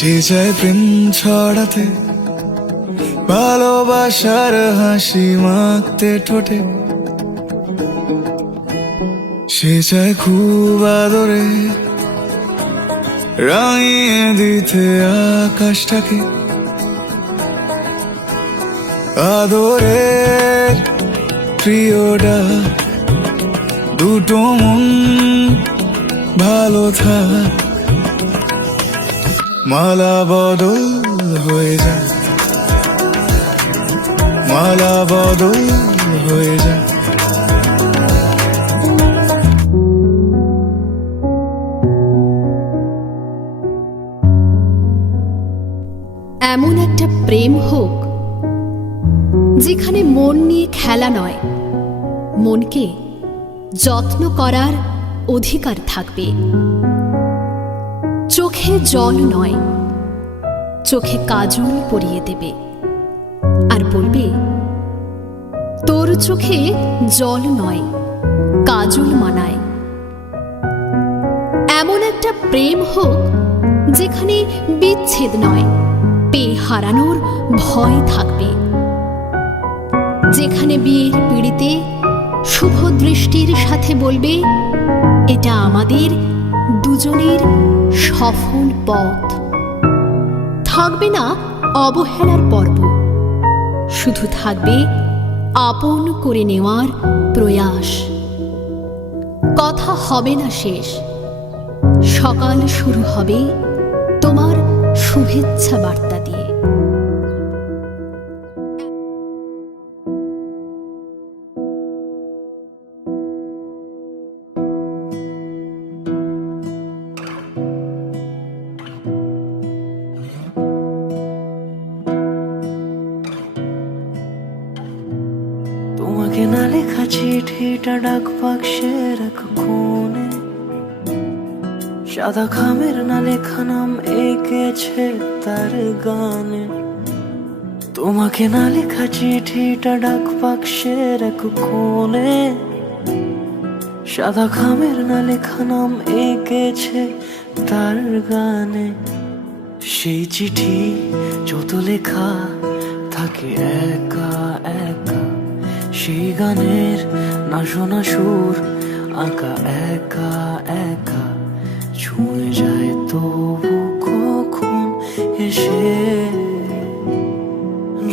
সে চায় প্রেম ছড়াতে, ভালোবাসার হাসি মাখতে ঠোঁটে। সে চায় খুব আদরে রাঙিয়ে দিতে আকাশটাকে। আদরের প্রিয়টা দুটো মন ভালো থাক, মালা বদল হয়ে যায়, মালা বদল হয়ে যায়। এমন একটা প্রেম হোক যেখানে মন নিয়ে খেলা নয়, মনকে যত্ন করার অধিকার থাকবে। চোখে জল নয়, চোখে কাজল পরিয়ে দেবে আর বলবে, তোর চোখে জল নয়, কাজল মানায়। এমন একটা প্রেম হোক যেখানে বিচ্ছেদ নয়, পেয়ে হারানোর ভয় থাকবে। যেখানে বিয়ের পিঁড়িতে শুভ দৃষ্টির সাথে বলবে, এটা আমাদের দুজনের সফল পথ। থাকবে না অবহেলার পর্ব, শুধু থাকবে আপন করে নেওয়ার প্রয়াস। কথা হবে না শেষ, সকাল শুরু হবে তোমার শুভেচ্ছা বার্তা দিয়ে। তোমাকে না লেখা চিঠিটা ডাক বাক্সের এক কোণে, সাদা খামের না লেখা নাম এঁকেছে তার গানে। তোমাকে না লেখা চিঠিটা ডাক বাক্সের এক কোণে, সাদা খামের না লেখা নাম এঁকেছে তার গানে। সেই চিঠি যত লেখা থাকে একা একা, সেই গানের না শোনা সুর আঁকা একা একা। ছুঁয়ে যায় তবু কখন এসে,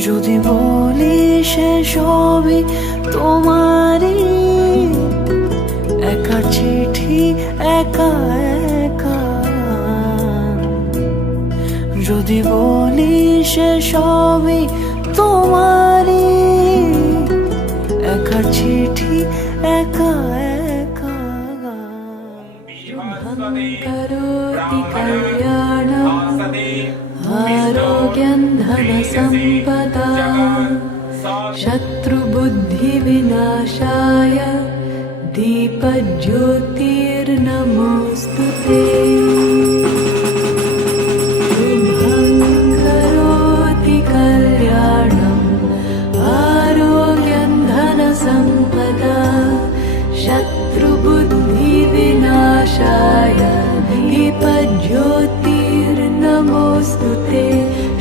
যদি বলি সে সবই তোমারই, একা চিঠি একা একা। যদি বলি সে সবই তোমারই, একা চিঠি একা একা। করোতি কল্যাণম আরোগ্যং ধনসম্পদা শত্রুবুদ্ধিবিনাশায় দীপজ্যোতির্নমোস্তুতে। শুভং করোতি কল্যাণম আরোগ্যং ধনসম্পদা শত্রুবুদ্ধিবিনাশায় দীপজ্যোতির্নমোস্তুতে।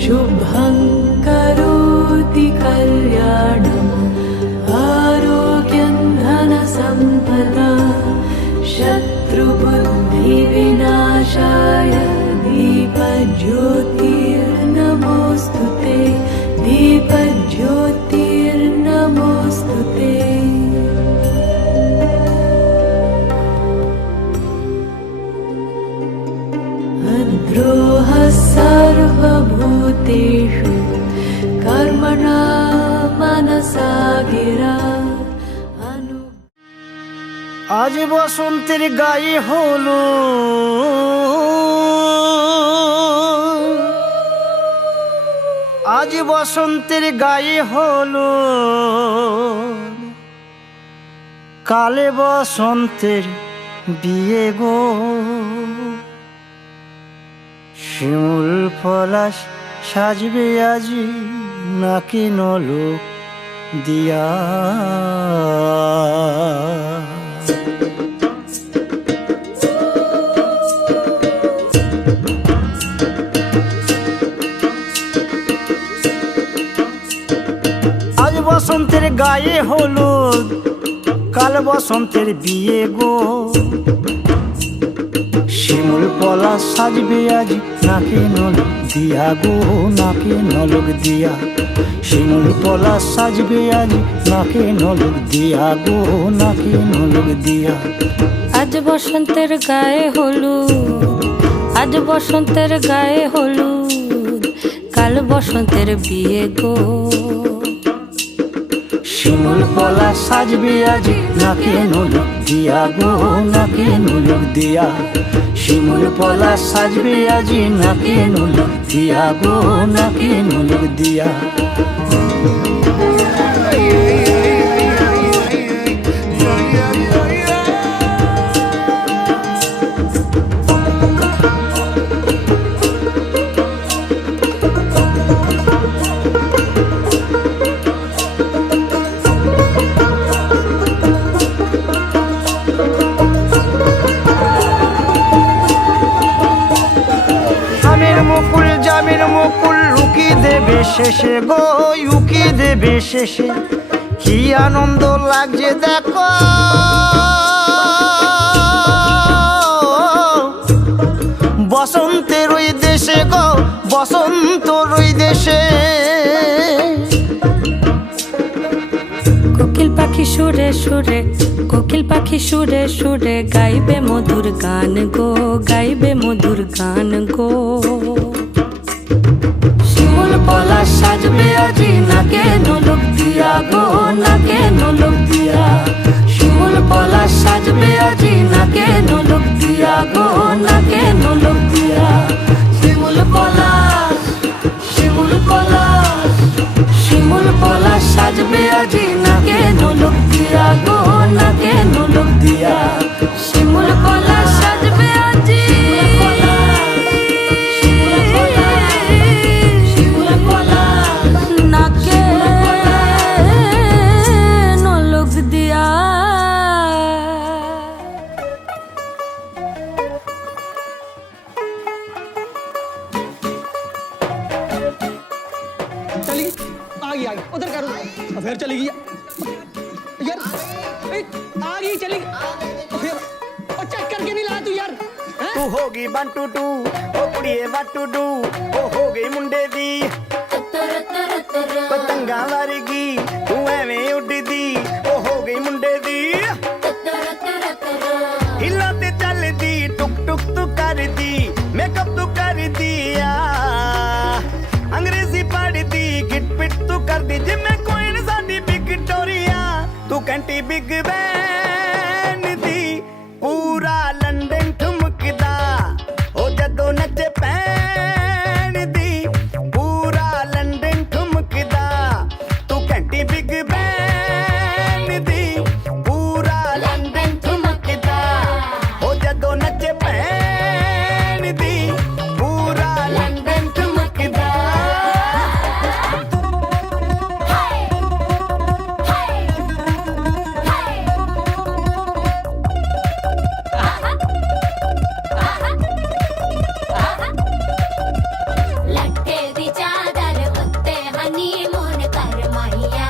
শুভং করোতি কল্যাণম আরোগ্যং ধনসম্পদা শত্রুবুদ্ধিবিনাশায় দীপজ্যোতির্নমোস্তুতে। দীপজ্যোতির্নমোস্তুতে। দ্রোহ সর্বভূতেষু কর্মণা মনসা গিরা। আজ বসন্তের গায়ে হলো, আজ বসন্তের গায়ে হলো, কালে বসন্তের বিয়ে গো। শিমুল পলাশ সাজবে আজি নাকি নলোক দিয়া। বসন্তের গায়ে হলুদ, কাল বসন্তের বিয়ে গো। শিমুল পলা সাজবে আজ নাকে নলক দিয়া গো, নাকে নলক দিয়া। শিমুল পলা সাজবে আজ নাকে নলক দিয়া গো, নাকে নলক দিয়া। আজ বসন্তের গায়ে হলুদ, আজ বসন্তের গায়ে হলুদ, কাল বসন্তের বিয়ে গো। শিমুল পলা সাজবে আজ নাকে নলক দিয়া গো, নাকে নলক দিয়া। শিমুল পলা সাজবে আজ নাকে নলক দিয়া গো, নাকে নলক দিয়া। জামের মুকুল লুকি দেবে শেষে গো, উকি দেবে শেষে। কি আনন্দ লাগছে দেখো, বসন্তের ওই দেশে গো, বসন্তর ওই দেশে। কোকিল পাখি সুরে সুরে, কোকিল পাখি সুরে সুরে গাইবে মধুর গান গো, গাইবে মধুর গান গো। শিমুল পলা সাজবে আজি নাকে নলক দিয়া গো, নাকে নলক দিয়া। শিমুল পলা সাজবে আজি নাকে নলক দিয়া গো, নাকে নলক দিয়া। শিমুল পলা, শিমুল পলা, শিমুল পলা সাজবে আজি নাকে নলক দিয়া গো, নাকে নলক দিয়া। শিমুল পলা সাজবে আজি, নাকে নলক দিয়া। चली आ गई उधर करो, फिर चली गई यार। आ गई चली फिर, और चेक करके नहीं लाया तू यार। तू होगी 1 2 2 ओ कुड़िए what to do, ओ हो गई मुंडे दी पतंगा वर्गी। तू एवें उड़दी ओ हो गई मुंडे दी। हिला ते चलदी टुक टुक तू करदी, मेकअप तू कर दिया। अंग्रेजी पढ़दी गिट पिट तू कर दी, जिम्मे कोई न साडी विक्टोरिया। तू कैंटी बिग बैन दी, पूरा लंदन ठुमकदा। ओ जदों नचे पैन दी, पूरा लंदन ठुमकदा। तू कैंटी बिग बैन दी, पूरा लंदन ठुमकदा। ओ जदों नचे पैन दी, पूरा लंदन ठुमकदा। लट्टे दी चादर उत्ते हनीमून कर माहिया।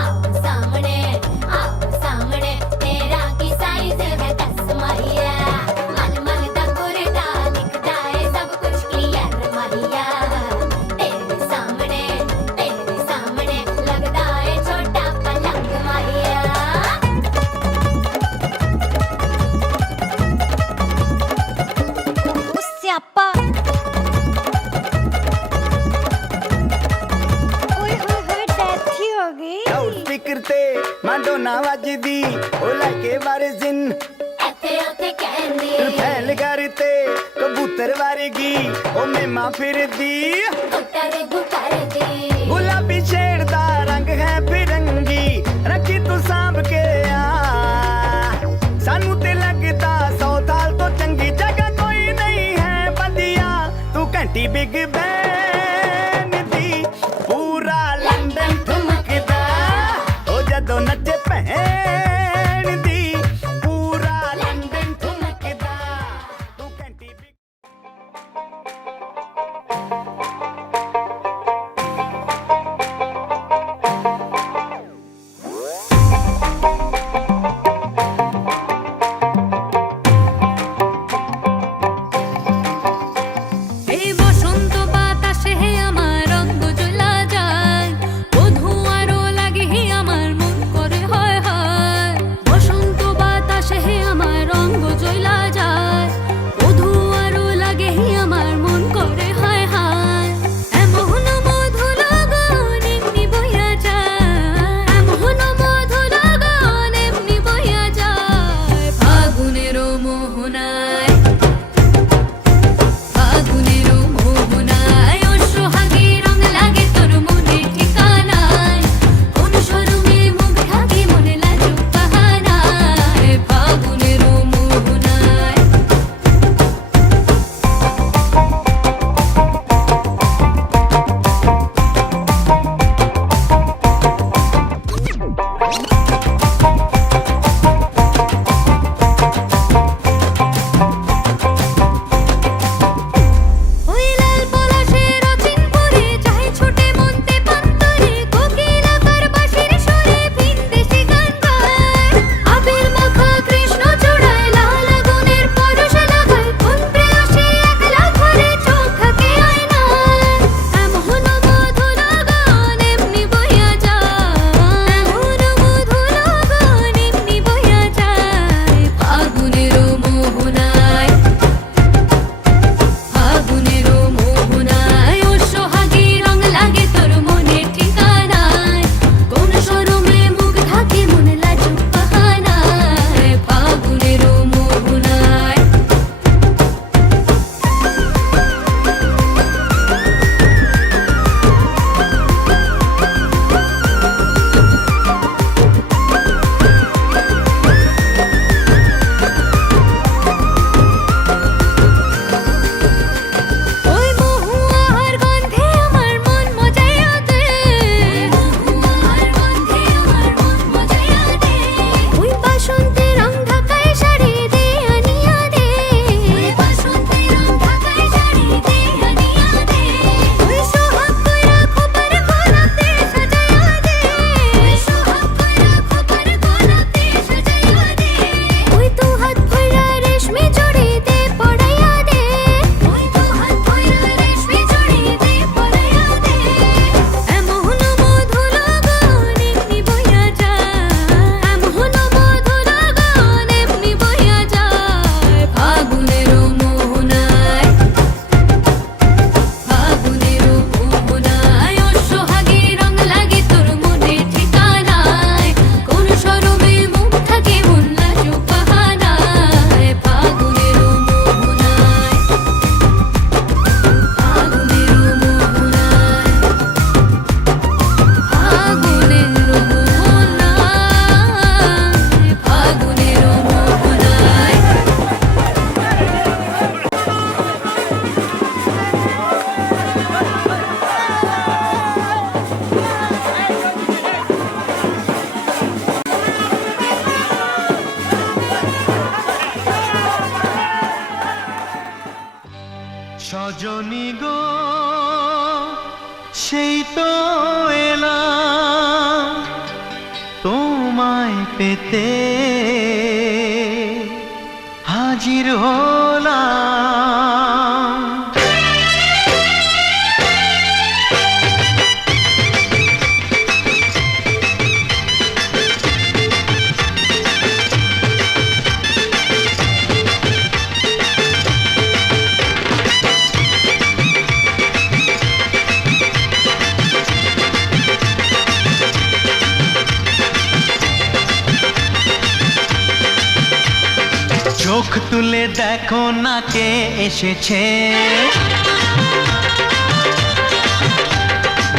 आओ सामने तेरा की साइज है 10 माहिया। मन मंगता कुर्ता दिखता है सब कुछ क्लियर माहिया। तेरे सामने लगता है छोटा पलंग माहिया। स्यापा ओए होए होए डेथ ही हो गई। लाउड स्पीकर ते माडोना वजदी, ओ लाके वारिसिन ऐथे ओथे कहंदी फैल करते कबूतर वारेगी। ओ मेमा फिरदी गुटर दी गुलाबी शेर दा रंग है फिरंगी। रखी तू सांभ के आ, सानू ते लगदा 100 साल तो चंगी। जगह कोई नहीं है बदिया, तू घंटी बिग बैन दी, पूरा लंदन ठुमकदा। ओ जदों नचे भैन दी, पूरा लंदन ठुमकदा। तू घंटी बिग রজনী গো সেই তো এলাম তোমায় পেতে হাজির হলাম। চোখ তুলে দেখো না কে এসেছে,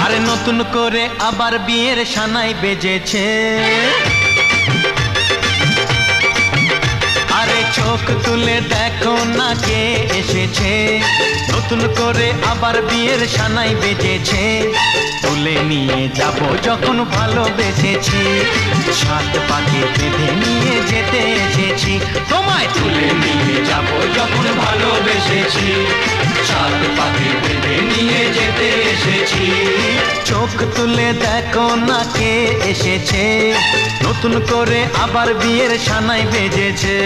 আরে নতুন করে আবার বিয়ের সানাই বেজেছে। আরে চোখ তুলে দেখো না কে এসেছে, নতুন করে আবার বিয়ের সানাই বেজেছে। তুলে নিয়ে যাব যখন ভালোবেসেছি, সাত পাকে বেঁধে নিয়ে যেতে এসেছি। তোমায় তুলে নিয়ে যাব যখন ভালোবেসেছি, সাত পাকে বেঁধে নিয়ে যেতে এসেছি। চোখ তুলে দেখো না কে এসেছে, নতুন করে আবার বিয়ের সানাই বেজেছে।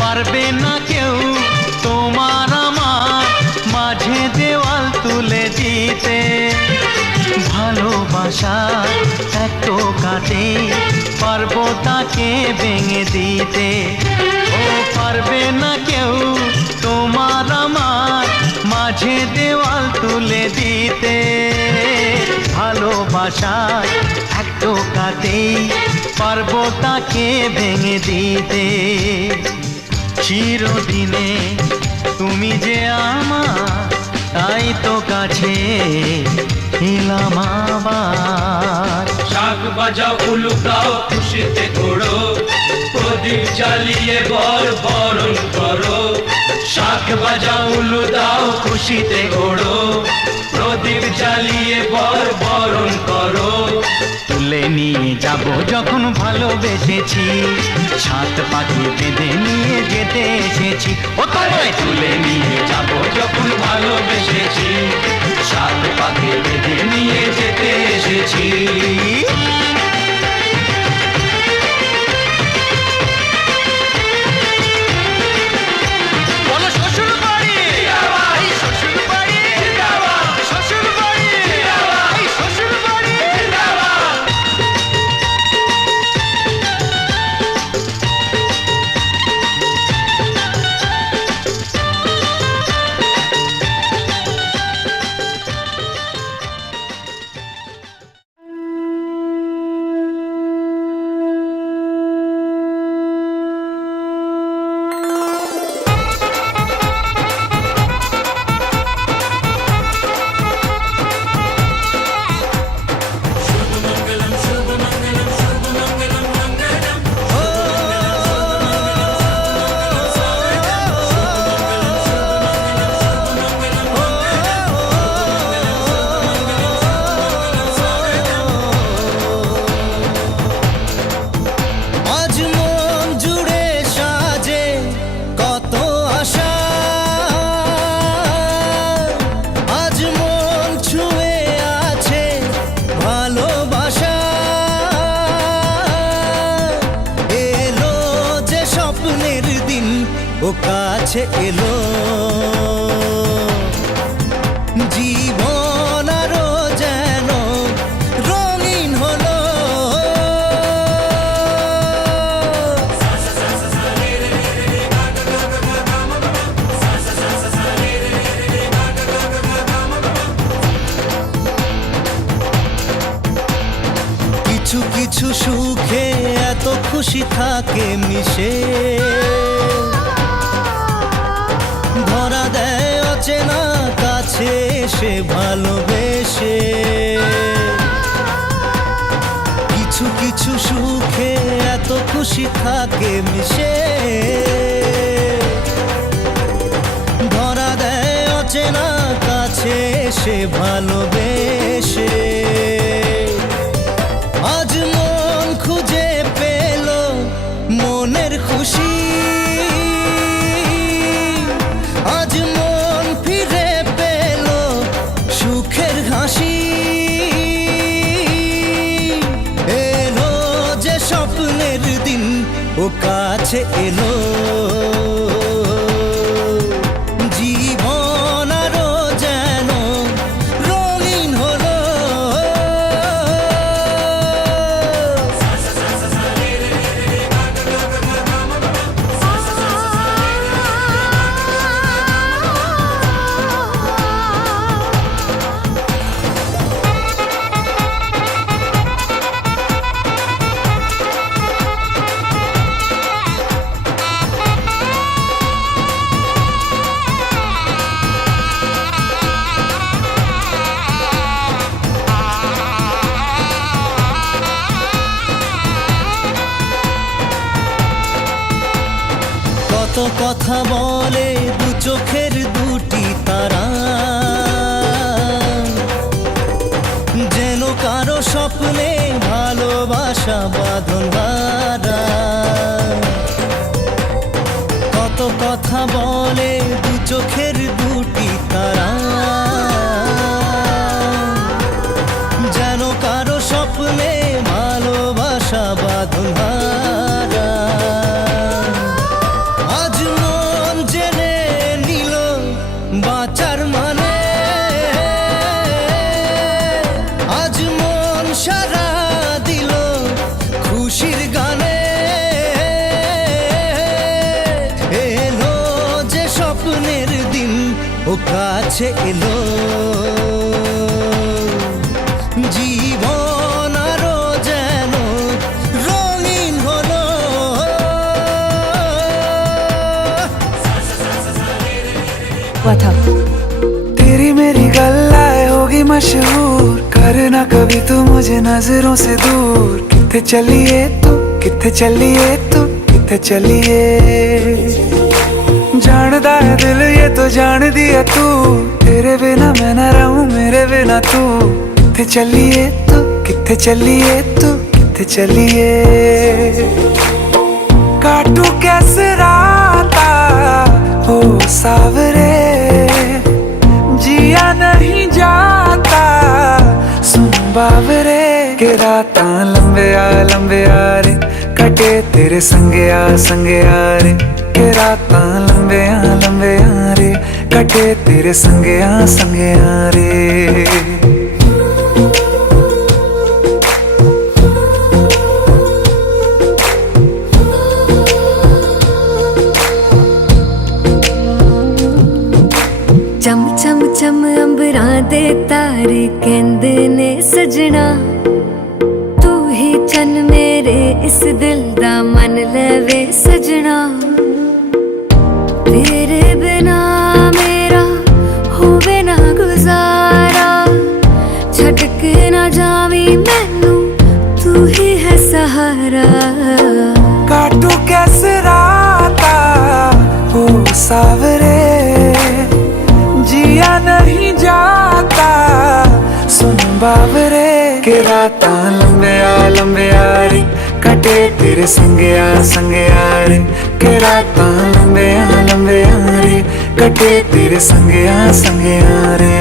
পারবে না কেউ তোমার আমার মাঝে দেওয়াল তুলে দিতে, ভালোবাসা এত কাটে পারবো তাকে ভেঙে দিতে। ও পারবে না কেউ তোমার আমার মাঝে দেওয়াল তুলে দিতে, ভালোবাসা এত কাটে পারবো তাকে ভেঙে দিতে। চিরদিনে তুমি যে আমার, তাই তো কাছে এলাম আবার। শাক বাজাও উলু গাও খুশিতে ঘোড়ো, প্রদীপ জ্বালিয়ে বর বরণ করো। শাক বাজাও উলু দাও খুশিতে ঘোড়ো, প্রদীপ জ্বালিয়ে বর বরণ করো। তুলে নিয়ে যাব যখন ভালোবেসেছি, সাত পাখি বেঁধে নিয়ে যেতে এসেছি। ও তোমায় তুলে নিয়ে যাব যখন ভালোবেসেছি, সাত পাকে বেঁধে নিয়ে যেতে এসেছি। ও কাছে এলো, জীবন আরো যেন রঙিন হলো। কিছু কিছু সুখে এত খুশি থাকে মিশে, ধরা দেয় অচেনা কাছে এসে ভালোবেসে। কিছু কিছু সুখে থাকে মিশে, ধরা দেয় অচেনা কাছে এসে ভালোবেসে। আজ মন খুঁজে পেল মনের খুশি, আজ মন ফিরে পেল সুখের হাসি। এলো যে স্বপ্নের দিন ও কাছে এলো, জীবন আরো যেন রঙিন হলো। কত কথা বলে দু চোখের দুটি তারা, যেন কারো স্বপ্নে ভালোবাসা বাঁধন হারা। কত কথা বলে দু চোখের দুটি তারা, যেন কারো স্বপ্নে ভালোবাসা বাঁধন হারা। আজ মন জেনে নিল বাঁচার মানে, আজ মন সারা দিল খুশির গানে। এলো যে স্বপ্নের দিন ও কাছে এলো, জীবন আরো যেন রঙিন হলো। तेरी मेरी गल्लाए होगी मशहूर, करना कभी तू मुझे नजरों से दूर। किथे चलिए तू, किथे चलिए तू, किथे चलिए। जानदा है दिल ये तो जान दिया तू, तेरे बिना मैं न रहूं मेरे बिना तू। किथे चलिए तू, किथे चलिए तू, किथे चलिए। काटू कैसे राता हो सावरे, जिया नहीं जाता सुन बावरे। के राता लंबे आ रे, कटे तेरे संगे आ रे। के राता लंबे आ रे, कटे तेरे संगे आ रे। चम चम चम अंबरां दे तारे कहंदे ने सजना, तू ही चन मेरे इस दिल दा मन लवे सजना। तेरे बिना मेरा होवे ना गुजारा, छड़ के ना जावी मैनू तू ही है सहारा। काटू कैसे राता हो सावरे, जिया नहीं जाता सुन बावरे। के राता लंबे आ रे, कटे तेरे संगे आ रे। के राता लंबे आ रे, कटे तेरे संगे आ रे।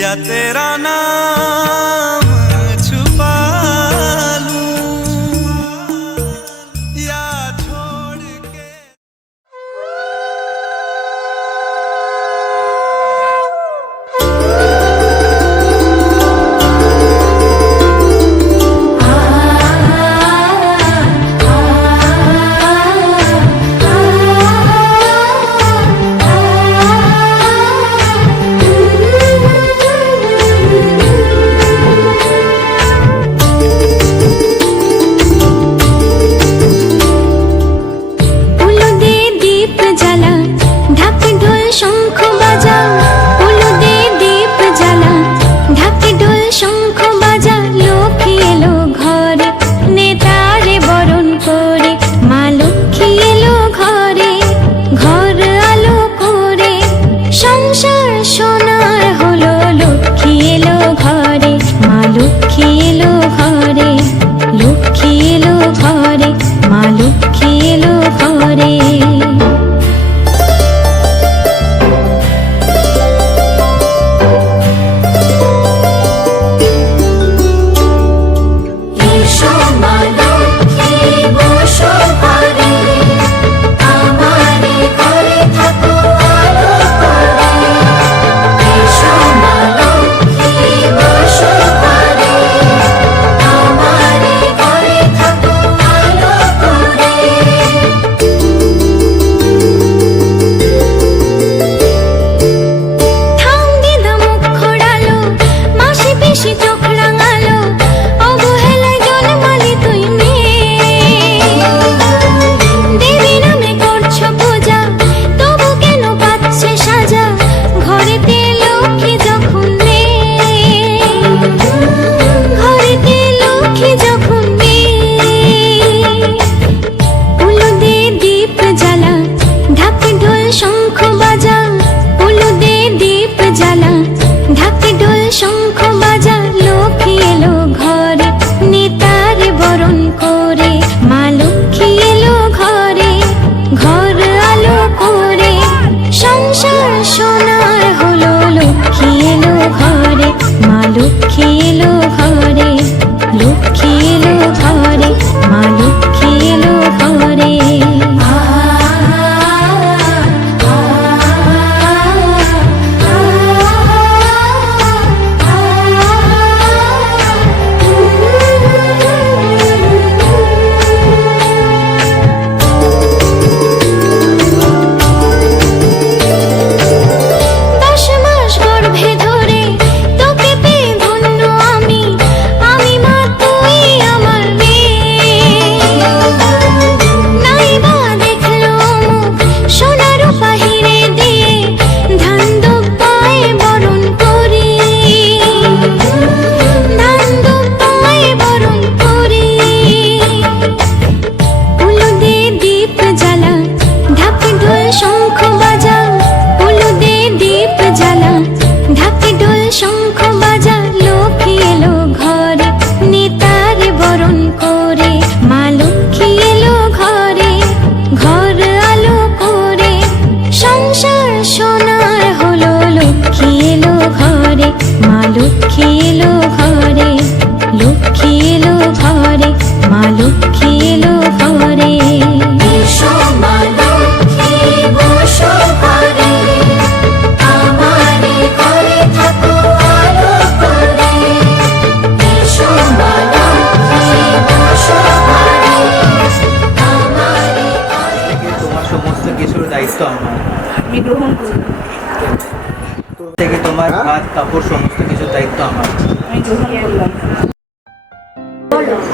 या तेरा नाम छुपा लूं या छोड़ के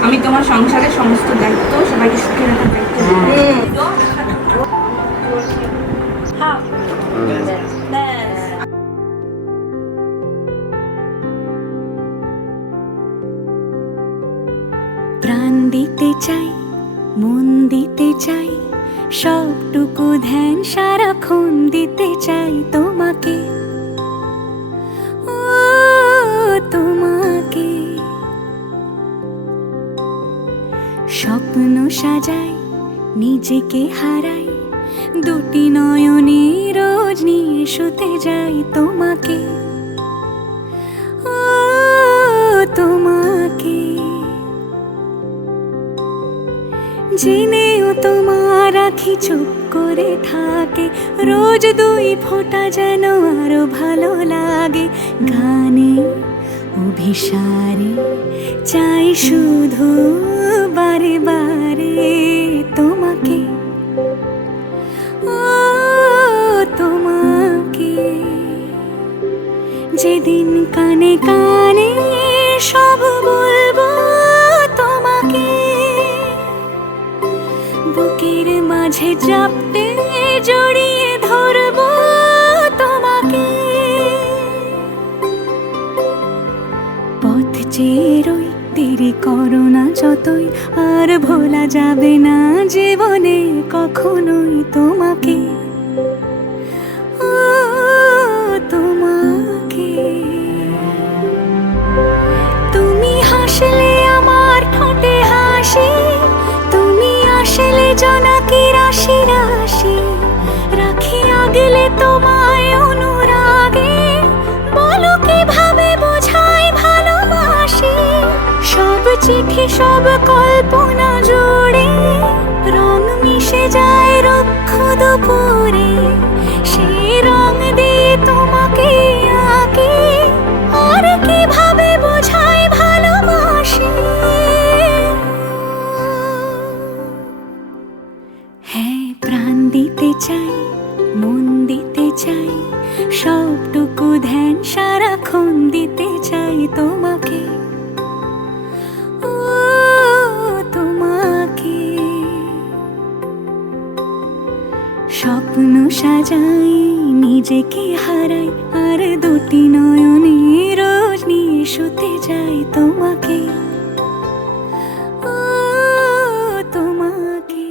আমি তোমার সংসারের সমস্ত দায়িত্ব সবাইকে সুখে রাখার দায়িত্ব প্রাণ দিতে চাই, মন দিতে চাই, সবটুকু ধ্যান সারাক্ষণ দিতে চাই তোমাকে, ও তোমাকে। স্বপ্ন সাজাই, নিজেকে হারাই, দুটি নয়নে রোজ নিয়ে শুতে যাই তোমাকে, ও তোমাকে। জেনেও তোমার আখি চুপ করে থাকে, রোজ দুই ফোঁটা যেন আরো ভালো লাগে। গানে অভিসারে চাই শুধু বারে বারে তোমাকে, ও তোমাকে। যেদিন কানে কানে সব বলবো তোমাকে, বুকের মাঝে চাপতে জড়িয়ে ধরবো তোমাকে। পথ চেয়ে রই, দেরি করো না যতই, আর ভোলা যাবে না জীবনে কখনোই তোমাকে, ও তোমাকে। তুমি হাসলে আমার ঠোঁটে হাসি, তুমি আসলে জোনাকি রাশি রাশি। রাখি আগলে তোমায় অনুরাগে, বলো কিভাবে বোঝাই ভালোবাসি। সব চিঠি সব কল্পনা জুড়ে রং মিশে যায় রুক্ষ দুপুরে, সেই রং দিয়ে তোমাকে আঁকি, আর কিভাবে বোঝাই ভালোবাসি। হ্যাঁ, প্রাণ দিতে চাই, মন দিতে চাই, সবটুকু ধ্যান সারাক্ষণ দিতে চাই তোমাকে, ও তোমাকে। স্বপ্ন সাজাই, নিজেকে হারাই, আর দুটি নয়নে রোজ নিয়ে শুতে যাই তোমাকে, ও তোমাকে।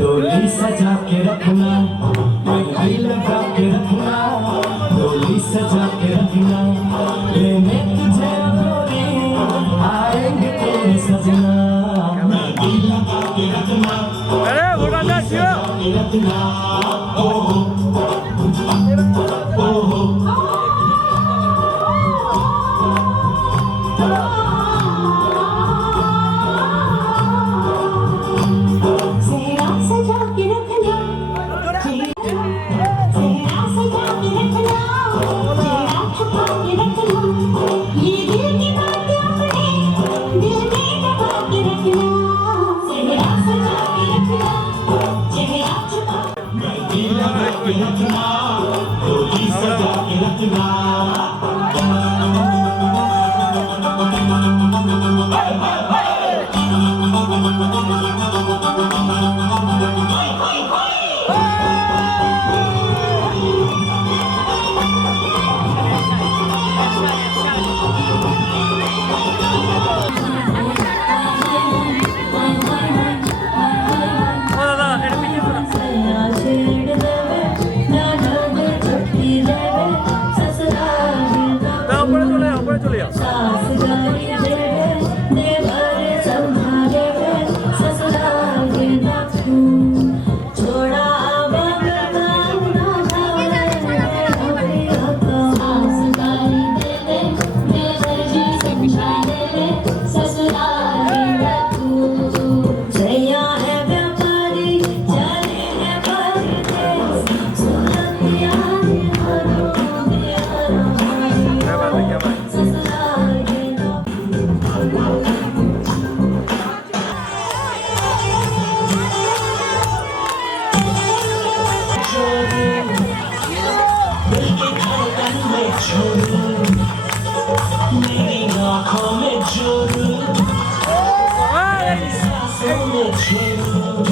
डोली सजा के रखना, पगड़ी लगा के रखना, डोली सजा के रखना, लेने तुझे डोली आएंगे तेरे सजना, पगड़ी लगा के रखना, सजा के रखना, ओहो ओहो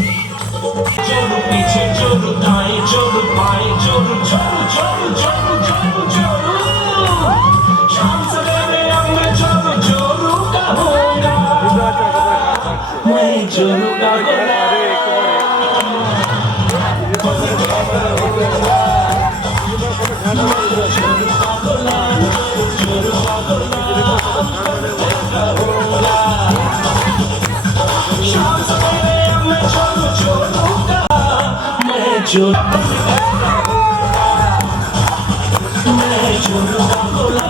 जोरू पीछे जोरू दाएं जोरू बाएं जोरू जोरू जोरू जोरू जोरू जोरू शाम सवेरे अंग जोरू जोरू मैं जोरुगा गोला शाम सवेरे मैं जोरुगा मैं जोरुगा गोला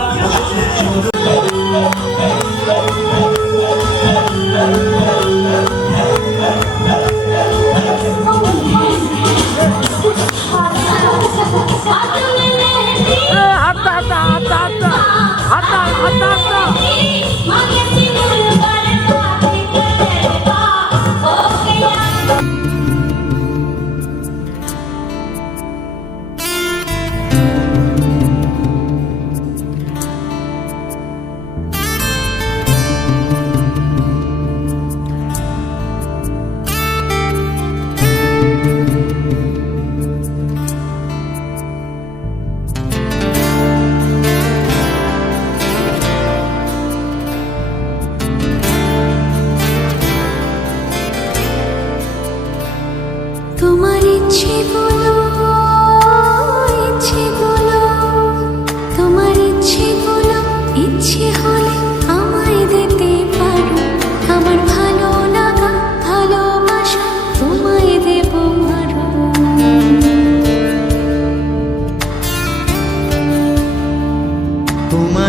তোমার ইচ্ছে বলো তোমার ইচ্ছে বলো ইচ্ছে হলে আমায় দিতে পারো আমার ভালো লাগা ভালোবাসা তোমায় দেব আরো তোমার